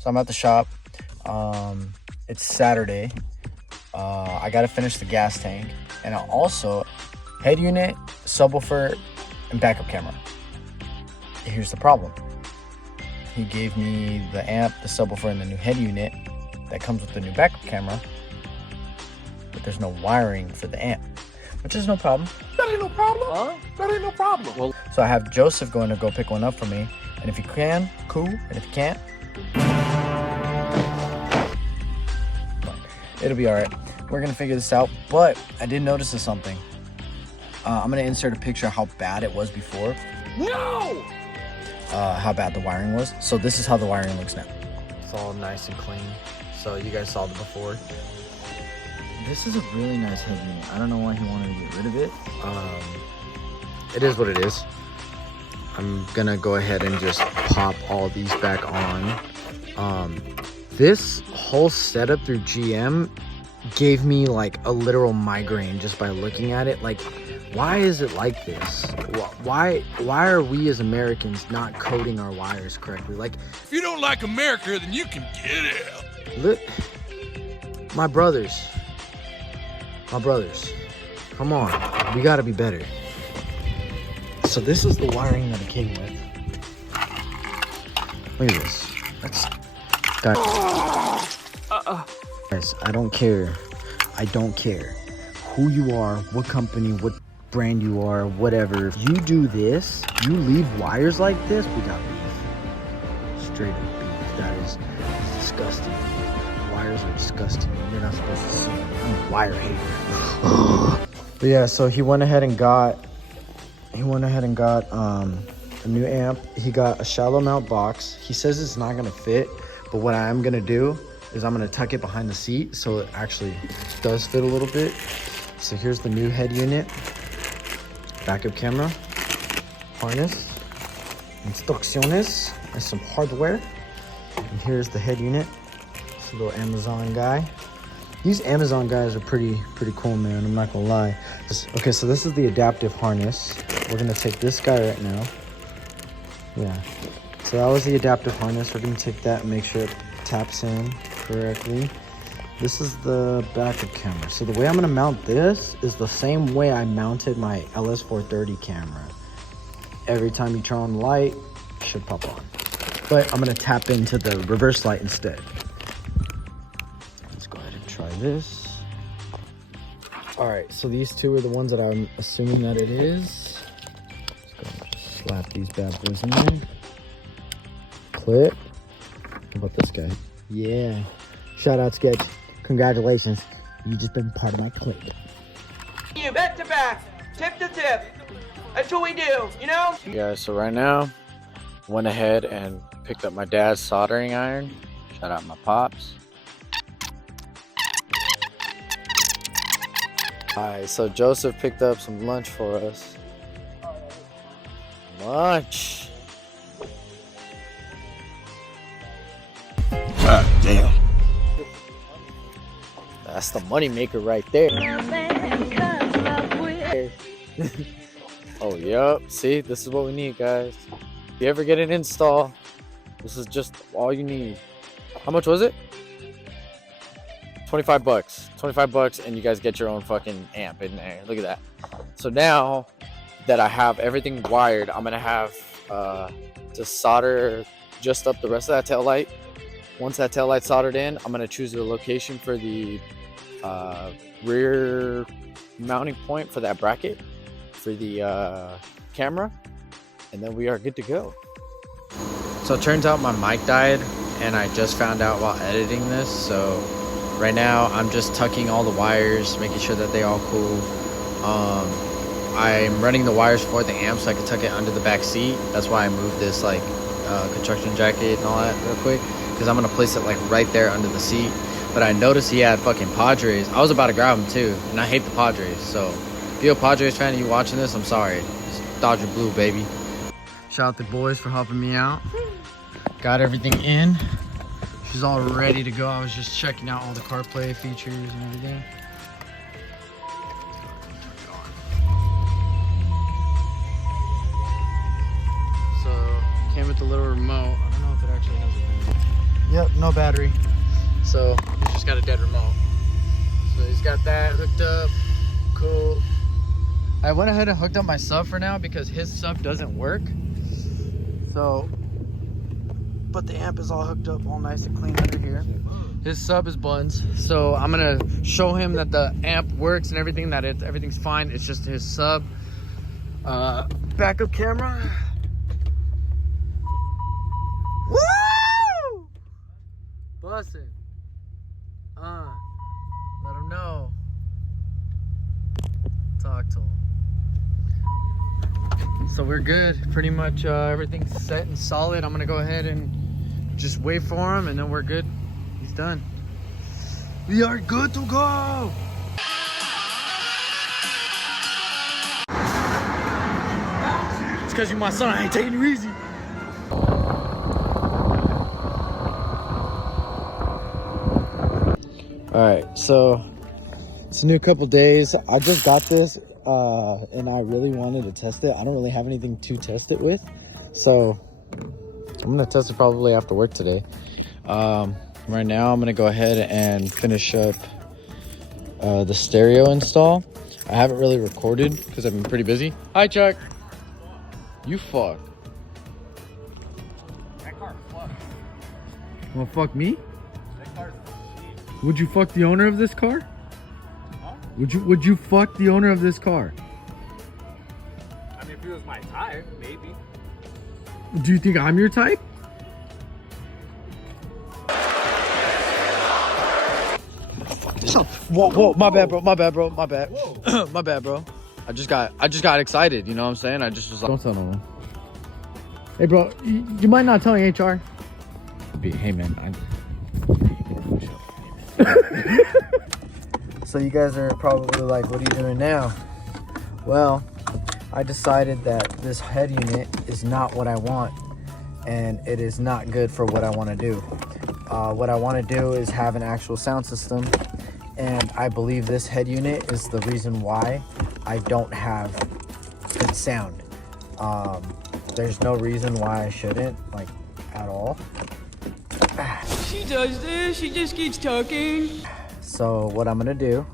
So I'm at the shop. It's Saturday. I gotta finish the gas tank, and also head unit, subwoofer, and backup camera. Here's the problem. He gave me the amp, the subwoofer, and the new head unit that comes with the new backup camera, but there's no wiring for the amp, which is no problem. That ain't no problem. Huh? That ain't no problem. Well, so I have Joseph going to go pick one up for me, and if you can, cool, and if you can't, it'll be all right. We're gonna figure this out, but I did notice something. I'm gonna insert a picture of how bad it was before. No! How bad the wiring was. So this is how the wiring looks now. It's all nice and clean. So you guys saw the before. This is a really nice head unit. I don't know why he wanted to get rid of it. It is what it is. I'm gonna go ahead and just pop all these back on. This whole setup through GM gave me like a literal migraine just by looking at it. Like, why is it like this? Why are we as Americans not coding our wires correctly? Like, if you don't like America, then you can get out. Look, my brothers, come on, we gotta be better. So this is the wiring that it came with. Look at this. That's guys, I don't care who you are, what company, what brand you are, whatever. If you do this, you leave wires like this, we got beef. Straight up beef. That is disgusting. Wires are disgusting. You're not supposed to see them. I'm a wire hater. But yeah, so he went ahead and got a new amp. He got a shallow mount box. He says it's not gonna fit, but what I am gonna do is I'm gonna tuck it behind the seat so it actually does fit a little bit. So here's the new head unit, backup camera, harness, instrucciones, and some hardware. And here's the head unit. It's a little Amazon guy. These Amazon guys are pretty cool, man. I'm not gonna lie. Okay, so this is the adaptive harness. We're gonna take this guy right now. Yeah. So that was the adaptive harness. We're gonna take that and make sure it taps in correctly. This is the backup camera. So the way I'm gonna mount this is the same way I mounted my LS430 camera. Every time you turn on the light, it should pop on. But I'm gonna tap into the reverse light instead. Let's go ahead and try this. All right, so these two are the ones that I'm assuming that it is. Let's go ahead and slap these bad boys in there. Clip. How about this guy? Yeah. Shout out, Sketch. Congratulations. You just been part of my clique. You back to back, tip to tip. That's what we do, you know? Yeah, so right now, went ahead and picked up my dad's soldering iron. Shout out my pops. Alright, so Joseph picked up some lunch for us. Lunch. God damn. That's the money maker right there. Oh, yep. See, this is what we need, guys. If you ever get an install, this is just all you need. How much was it? 25 bucks. 25 bucks, and you guys get your own fucking amp in there. Look at that. So now that I have everything wired, I'm gonna have to solder just up the rest of that tail light. Once that tail light's soldered in, I'm gonna choose the location for the rear mounting point for that bracket for the camera, and then we are good to go. So it turns out my mic died, and I just found out while editing this. So right now I'm just tucking all the wires, making sure that they all cool. I'm running the wires for the amp so I can tuck it under the back seat. That's why I moved this like construction jacket and all that real quick, because I'm gonna place it like right there under the seat. But I noticed he had fucking Padres. I was about to grab him too, and I hate the Padres. So if you're a Padres fan and you watching this, I'm sorry. It's Dodger Blue, baby. Shout out the boys for helping me out. Got everything in. She's all ready to go. I was just checking out all the CarPlay features and everything. So came with the little remote. I don't know if it actually has a thing. Yep, no battery. So he's just got a dead remote. So he's got that hooked up. Cool. I went ahead and hooked up my sub for now because his sub doesn't work. So, but the amp is all hooked up, all nice and clean under here. His sub is buns. So I'm gonna show him that the amp works and everything, that everything's fine. It's just his sub. Backup camera. Woo! Bussin'. Let him know. Talk to him. So we're good. Pretty much everything's set and solid. I'm gonna go ahead and just wait for him and then we're good. He's done. We are good to go. It's because you're my son. I ain't taking you easy. All right, so it's a new couple days. I just got this and I really wanted to test it. I don't really have anything to test it with, so I'm gonna test it probably after work today. Right now I'm gonna go ahead and finish up the stereo install. I haven't really recorded because I've been pretty busy. Hi, Chuck. You fuck. That car fucked. Well, fuck me? That car's Would you fuck the owner of this car? Huh? Would you fuck the owner of this car? I mean, if it was my type, maybe. Do you think I'm your type? Fuck this up. Whoa, my bad, bro. My bad, bro. My bad. My bad, bro. I just got excited, you know what I'm saying? I just was like, don't tell no one. Hey, bro, you might not tell HR. Hey, man, So you guys are probably like, what are you doing now? Well, I decided that this head unit is not what I want, and it is not good for what I want to do. What I want to do is have an actual sound system, and I believe this head unit is the reason why I don't have good sound. There's no reason why I shouldn't, like, at all. She does this, she just keeps talking. So what I'm gonna do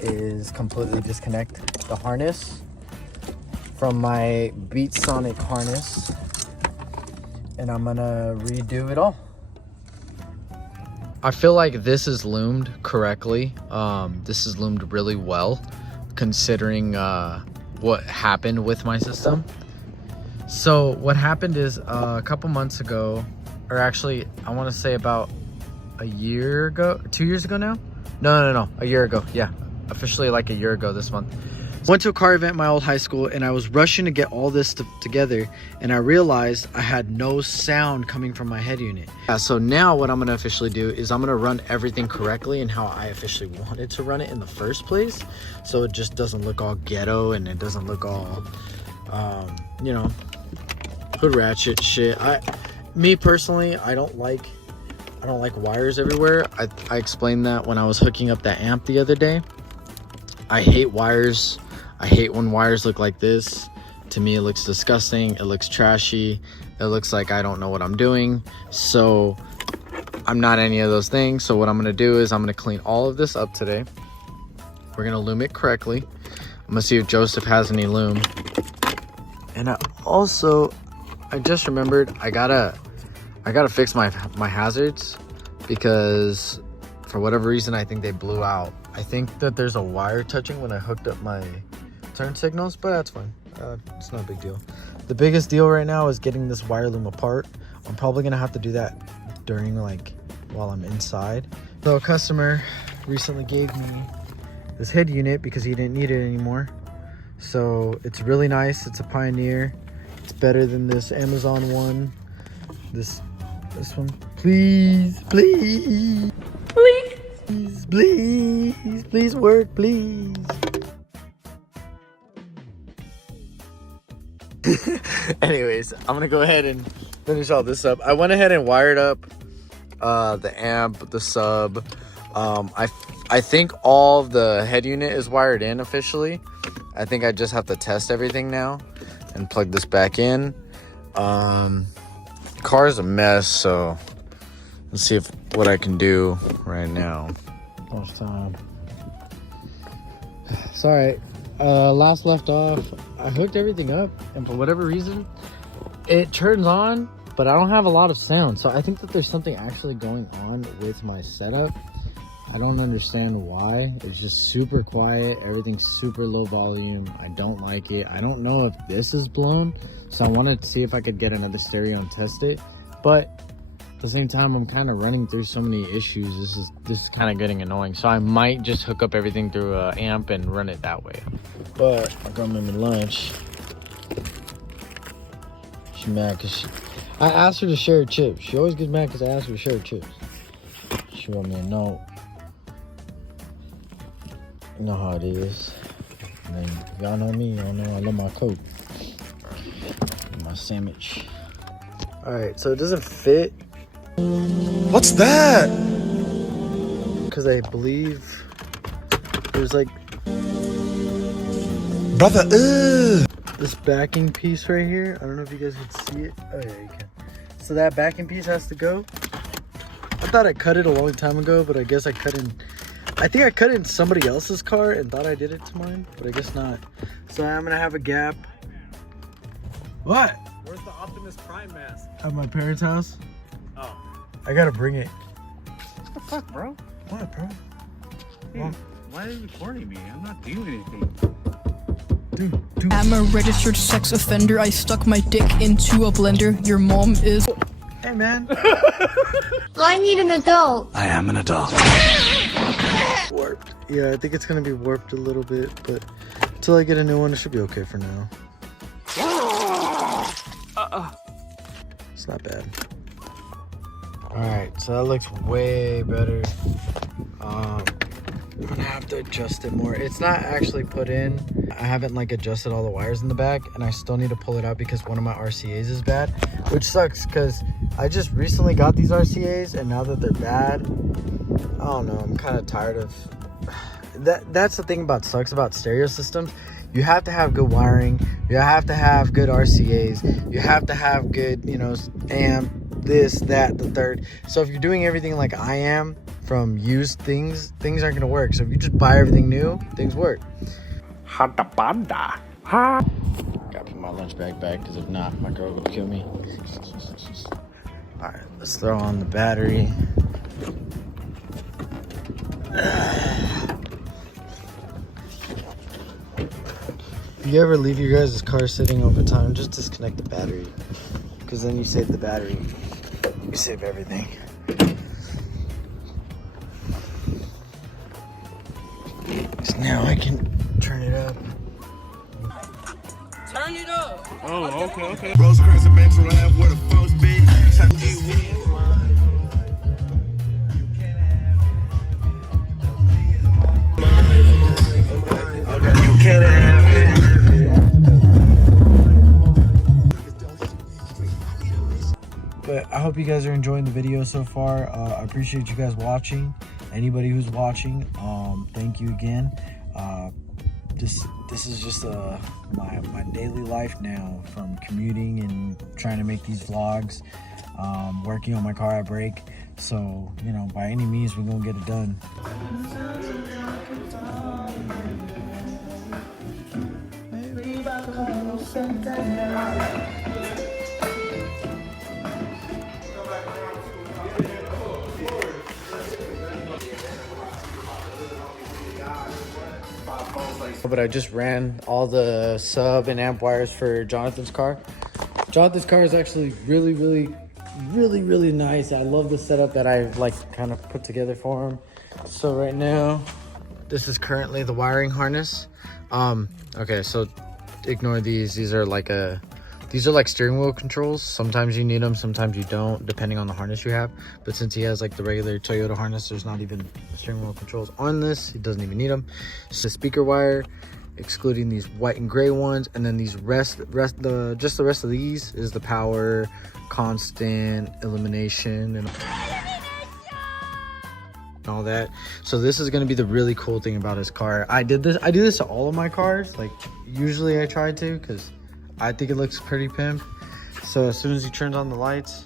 is completely disconnect the harness from my Beat Sonic harness, and I'm gonna redo it all. I feel like this is loomed correctly. This is loomed really well, considering what happened with my system. So what happened is a couple months ago, or actually I want to say about a year ago, 2 years ago now? No, a year ago. Yeah, officially like a year ago this month. Went to a car event at my old high school, and I was rushing to get all this stuff together, and I realized I had no sound coming from my head unit. Yeah, so now what I'm gonna officially do is I'm gonna run everything correctly and how I officially wanted to run it in the first place, so it just doesn't look all ghetto and it doesn't look all you know, hood ratchet shit. Me personally, I don't like wires everywhere. I explained that when I was hooking up that amp the other day. I hate wires. I hate when wires look like this. To me, it looks disgusting. It looks trashy. It looks like I don't know what I'm doing. So I'm not any of those things. So what I'm gonna do is I'm gonna clean all of this up today. We're gonna loom it correctly. I'm gonna see if Joseph has any loom. And I just remembered I gotta fix my hazards, because for whatever reason I think they blew out. I think that there's a wire touching when I hooked up my turn signals, but that's fine. It's not a big deal. The biggest deal right now is getting this wire loom apart. I'm probably gonna have to do that during, like, while I'm inside. So a customer recently gave me this head unit because he didn't need it anymore. So it's really nice. It's a Pioneer. It's better than this Amazon one. This one. Please work, please. Anyways, I'm gonna go ahead and finish all this up. I went ahead and wired up the amp, the sub. I think all of the head unit is wired in officially. I think I just have to test everything now and plug this back in. Car's a mess, so Let's see what I can do right now. Much time. Sorry. Last left off, I hooked everything up, and for whatever reason, it turns on, but I don't have a lot of sound. So I think that there's something actually going on with my setup. I don't understand why. It's just super quiet. Everything's super low volume. I don't like it. I don't know if this is blown. So I wanted to see if I could get another stereo and test it. But at the same time, I'm kind of running through so many issues. This is kind of getting annoying. So I might just hook up everything through an amp and run it that way. But I got me lunch. She mad because I asked her to share chips. She always gets mad because I asked her to share chips. She wrote me a note. You know how it is. And then y'all know me. Y'all know I love my Coke. My sandwich. Alright, so it doesn't fit. What's that? Because I believe there's like Brother, this backing piece right here. I don't know if you guys can see it. Oh yeah, you can. So that backing piece has to go. I thought I cut it a long time ago, but I guess I cut in. I think I cut in somebody else's car and thought I did it to mine, but I guess not. So I'm gonna have a gap. What? Where's the Optimus Prime mask? At my parents' house. Oh. I gotta bring it. What the fuck, bro? What, bro? Hey, why are you recording me? I'm not doing anything. Dude. I'm a registered sex offender. I stuck my dick into a blender. Your mom is... Hey, man. I need an adult. I am an adult. Warped. Yeah, I think it's gonna be warped a little bit, but until I get a new one, it should be okay for now. It's not bad. Alright, so that looks way better. I'm gonna have to adjust it more. It's not actually put in. I haven't like adjusted all the wires in the back, and I still need to pull it out because one of my RCAs is bad, which sucks because I just recently got these RCAs, and now that they're bad, I don't know, I'm kind of tired of that's the thing about sucks about stereo systems. You have to have good wiring, you have to have good RCAs, you have to have good, you know, amp, this, that, the third. So if you're doing everything like I am from used things aren't gonna work. So if you just buy everything new, things work. Gotta put my lunch bag back because if not, my girl will kill me. Alright, let's throw on the battery. If you ever leave your guys' car sitting over time, just disconnect the battery. Because then you save the battery. You save everything. So now I can turn it up. Turn it up. Oh, okay. Rose crescent banks around where the folks be. You can't have it. But I hope you guys are enjoying the video so far. I appreciate you guys watching. Anybody who's watching, thank you again. This is just my daily life now, from commuting and trying to make these vlogs, working on my car at break. So, you know, by any means, we're gonna get it done. But I just ran all the sub and amp wires for Jonathan's car. Jonathan's car is actually really nice. I love the setup that I've like kind of put together for him. So right now, this is currently the wiring harness. Okay, so ignore these. These are like steering wheel controls. Sometimes you need them, sometimes you don't, depending on the harness you have. But since he has like the regular Toyota harness, there's not even steering wheel controls on this. He doesn't even need them. It's the speaker wire, excluding these white and gray ones, and then these just the rest of these is the power, constant, elimination, and all that. So this is going to be the really cool thing about his car. I do this to all of my cars. Like usually I try to, because I think it looks pretty pimp. So as soon as he turns on the lights,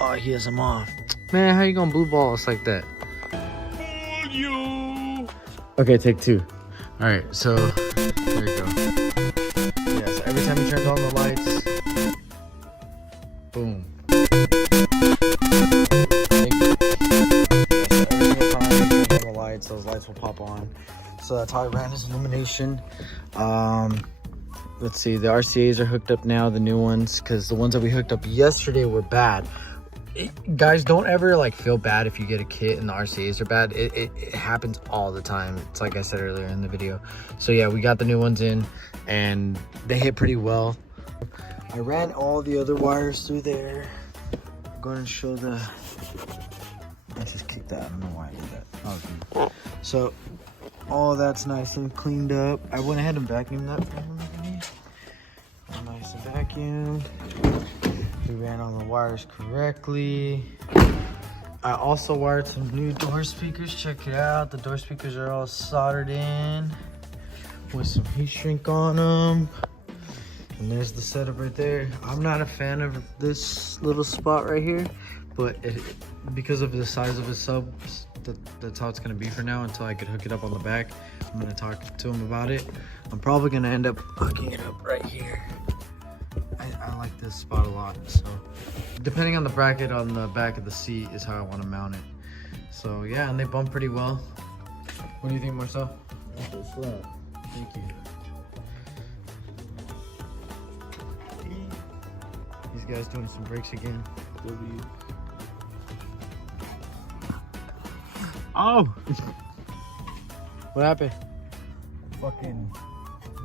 Oh, he has them off. Man, how you gonna blue ball us like that? Okay, take 2. All right, so there you go. Yeah, so every time he turns on the lights, boom. Those lights will pop on. So that's how I ran his illumination. Let's see, the RCAs are hooked up now, the new ones, because the ones that we hooked up yesterday were bad. Guys, don't ever like feel bad if you get a kit and the RCAs are bad. It happens all the time. It's like I said earlier in the video. So yeah, we got the new ones in and they hit pretty well. I ran all the other wires through there. I'm going to show the... I just kicked that. I don't know why I did that. Okay. So all that's nice and cleaned up. I went ahead and vacuumed that for him. Nice and vacuumed. We ran all the wires correctly. I also wired some new door speakers. Check it out. The door speakers are all soldered in with some heat shrink on them. And there's the setup right there. I'm not a fan of this little spot right here, but because of the size of his subs, that's how it's gonna be for now until I could hook it up on the back. I'm gonna talk to him about it. I'm probably gonna end up hooking it up right here. I like this spot a lot, so depending on the bracket on the back of the seat is how I want to mount it. So yeah, and they bump pretty well. What do you think, Marcel? Thank you. These guys doing some brakes again. Oh! What happened? Fucking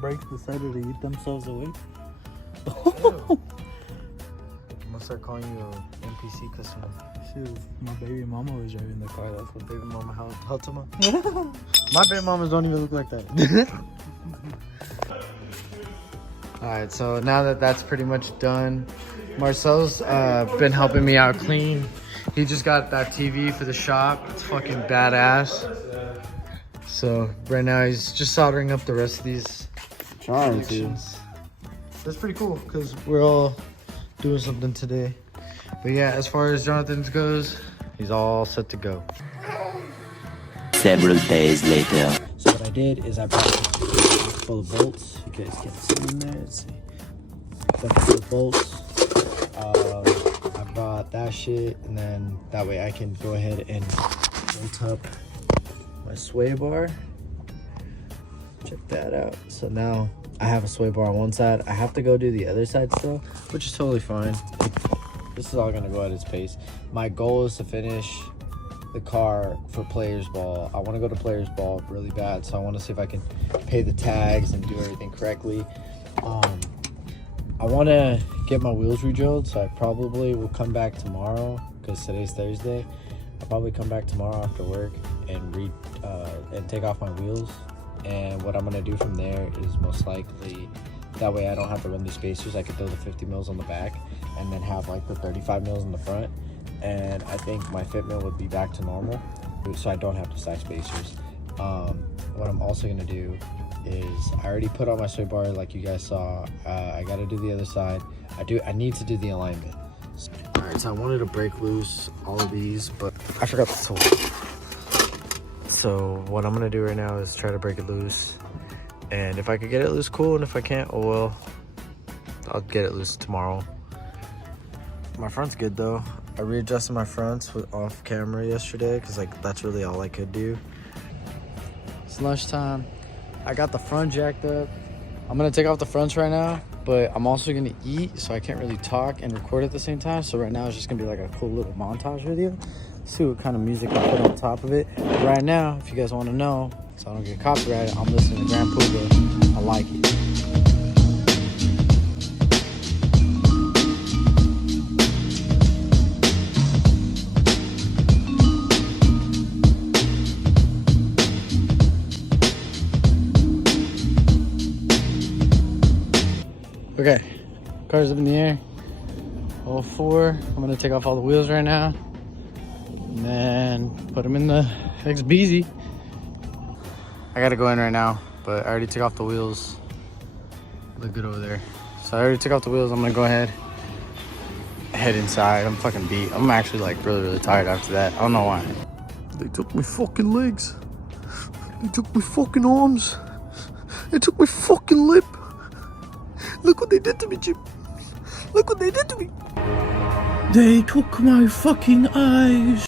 brakes decided to eat themselves away. I'm gonna start calling you an NPC customer. Shit, my baby mama was driving the car. That's what Baby mama, how to my baby mamas don't even look like that. Alright, so now that that's pretty much done, Marcel's been helping me out clean. He just got that TV for the shop. It's fucking badass. So right now he's just soldering up the rest of these connections. That's pretty cool because we're all doing something today. But yeah, as far as Jonathan's goes, he's all set to go. Several days later. So what I did is I brought this full of bolts. You guys can see in there. Let's see. Full of bolts. I brought that shit, and then that way I can go ahead and bolt up my sway bar. Check that out. So now I have a sway bar on one side. I have to go do the other side still, which is totally fine. This is all gonna go at its pace. My goal is to finish the car for Players Ball. I want to go to Players Ball really bad, so I want to see if I can pay the tags and do everything correctly. I want to get my wheels re-drilled, so I probably will come back tomorrow because today's Thursday. I'll probably come back tomorrow after work and take off my wheels. And what I'm gonna do from there is most likely, that way I don't have to run these spacers. I could throw the 50 mils on the back and then have like the 35 mils in the front. And I think my fit mill would be back to normal, so I don't have to stack spacers. What I'm also gonna do is I already put on my sway bar like you guys saw. I gotta do the other side. I need to do the alignment. All right, so I wanted to break loose all of these, but I forgot the tool. So what I'm gonna do right now is try to break it loose. And if I could get it loose, cool. And if I can't, oh well, I'll get it loose tomorrow. My front's good though. I readjusted my fronts off camera yesterday because like that's really all I could do. It's lunchtime. I got the front jacked up. I'm gonna take off the fronts right now, but I'm also gonna eat, so I can't really talk and record at the same time. So right now it's just gonna be like a cool little montage video. See what kind of music I put on top of it. But right now, if you guys want to know, so I don't get copyrighted, I'm listening to Grand Puga. I like it. Okay, car's up in the air. All four. I'm gonna take off all the wheels right now. And then put them in the XBZ. I gotta go in right now, but I already took off the wheels. Look good over there. So I already took off the wheels. I'm gonna go ahead head inside. I'm fucking beat. I'm actually like really tired after that. I don't know why. They took my fucking legs. They took my fucking arms. They took my fucking lip. Look what they did to me, Chip. Look what they did to me. They took my fucking eyes.